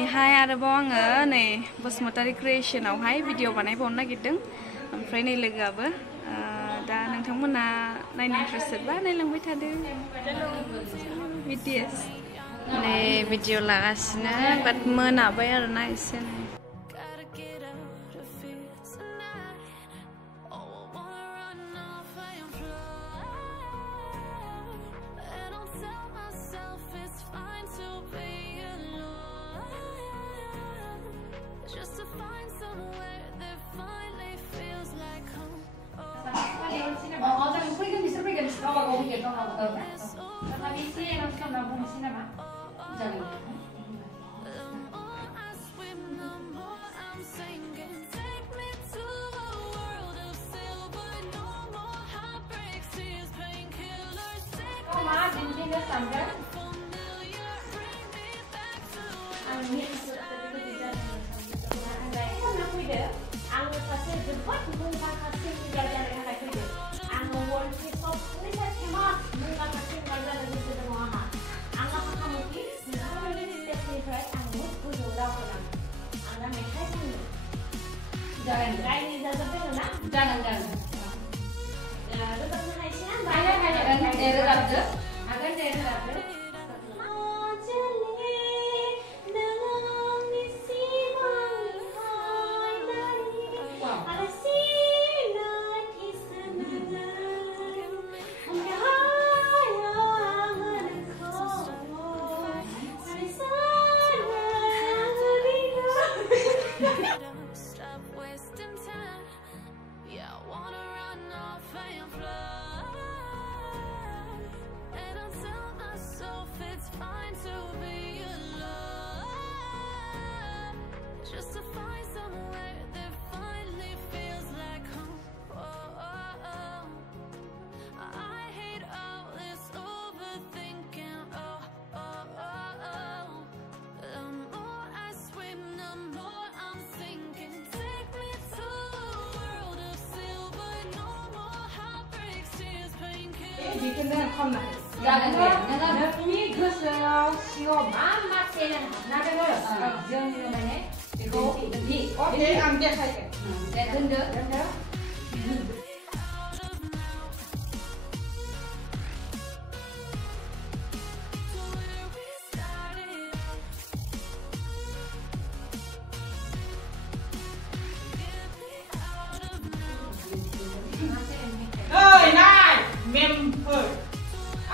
दिनैहाय आरोबाव आङो नै बसुमतारी क्रिएशनावहाय भिडिअ बानायबावनो नागिरदों ओमफ्राय नै लोगोआबो दा नोंथांमोना नायनो इन्ट्रेस्टेडबा नायलांबाय थादो BTS नै भिडिअ लागासिनो बाट मोनाबाय आरोना एसे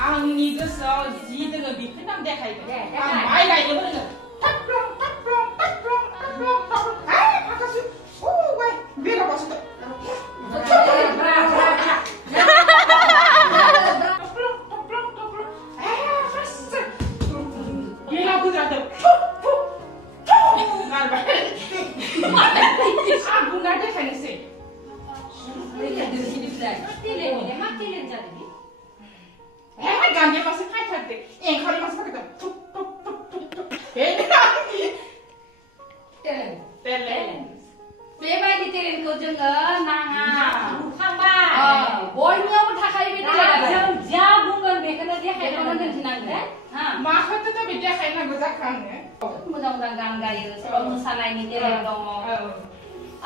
आंनि गोसोआव जि दोङो बेखौनो आं देखायगोन आं माइ गायनोबो रोङो थाफ्लं थाफ्लं थाफ्लं थाफ्लं थाफ्लं हाय आकाशु ओ वाय बेराबासो थाफ्लं थाफ्लं थाफ्लं ए फास्ट बेला गुजरात नारबाय आं बुंना देखायनोसै गाननाय मासे फायथारदे एंखारि मासे फायथार थुप थुप थुप थुप थुप टेलेन्ट बेबायदि टेलेन्टखौ जोङो नाङा नुखांबाय बयनियावबो थाखायो बे टेलेन्टआ जों जा बुंगोन बेखौनो देखायनानै दोनफिननांगोन माखौथ' बे देखायनांगौ जाखाङो मोजां मोजां गान गायो सोरबा मोसानायनि टेलेन्ट दङ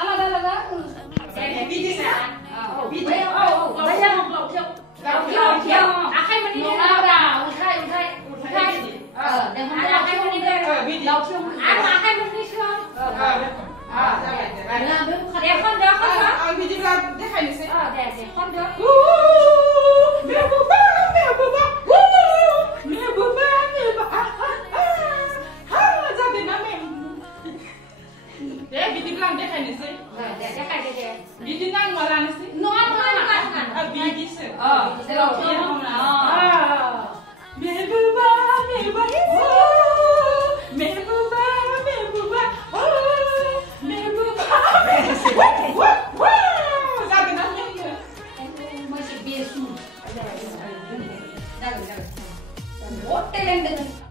आलादा आलादा बिदिना आखाइ मोननै उल्थाय उल्थाय उल्थाय आखाइ मोननै लावथियाव आखाइ मोननैसो आं बिदिब्ला देखायनोसै दे खनदो दे बिदिब्ला आं देखायनोसै देखायदो दे बिदिनो आं मा लानोसै नङा बिदिसो महबूबा महबूबा महबूबा महबूबा महबूबा जागोन ना नोङो masih besu जागोन बहुत टेलेन्ट दङ